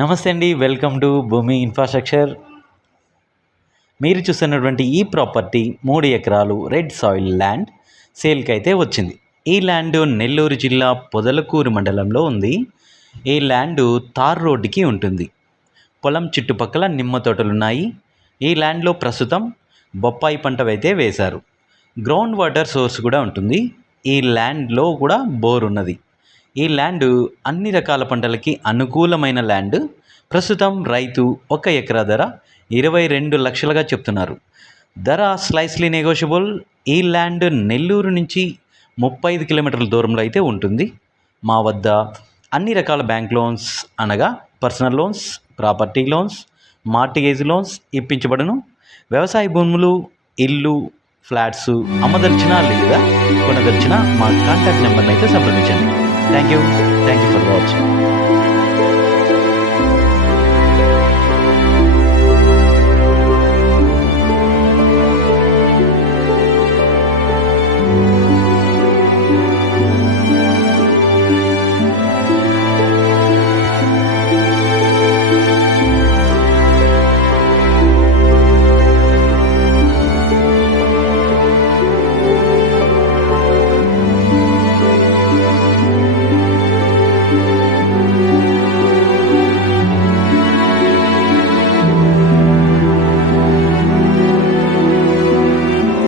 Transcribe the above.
నమస్తే అండి. Welcome to భూమి ఇన్ఫ్రాస్ట్రక్చర్. మీరు చూస్తున్నటువంటి ఈ ప్రాపర్టీ 3 ఎకరాలు రెడ్ సాయిల్ ల్యాండ్ సేల్కి అయితే వచ్చింది. ఈ ల్యాండ్ నెల్లూరు జిల్లా పొదలకూరు మండలంలో ఉంది. ఈ ల్యాండ్ తార్ రోడ్డుకి ఉంటుంది. పొలం చుట్టుపక్కల నిమ్మ తోటలున్నాయి. ఈ ల్యాండ్లో ప్రస్తుతం బొప్పాయి పంట అయితే వేశారు. గ్రౌండ్ వాటర్ సోర్స్ కూడా ఉంటుంది. ఈ ల్యాండ్లో కూడా బోర్ ఉన్నది. ఈ ల్యాండ్ అన్ని రకాల పంటలకి అనుకూలమైన ల్యాండ్. ప్రస్తుతం రైతు 1 ఎకరా ధర 22 లక్షలుగా చెప్తున్నారు. ధర స్లైస్లీ నెగోషియబుల్. ఈ ల్యాండ్ నెల్లూరు నుంచి 35 కిలోమీటర్ల దూరంలో అయితే ఉంటుంది. మా వద్ద అన్ని రకాల బ్యాంక్ లోన్స్ అనగా personal loans, property loans, mortgage loans ఇప్పించబడును. వ్యవసాయ భూములు, ఇల్లు, ఫ్లాట్స్ అమ్మదలిచిన లేదా కొనదలిచిన మా కాంటాక్ట్ నెంబర్ని అయితే సంప్రదించండి. Thank you for watching.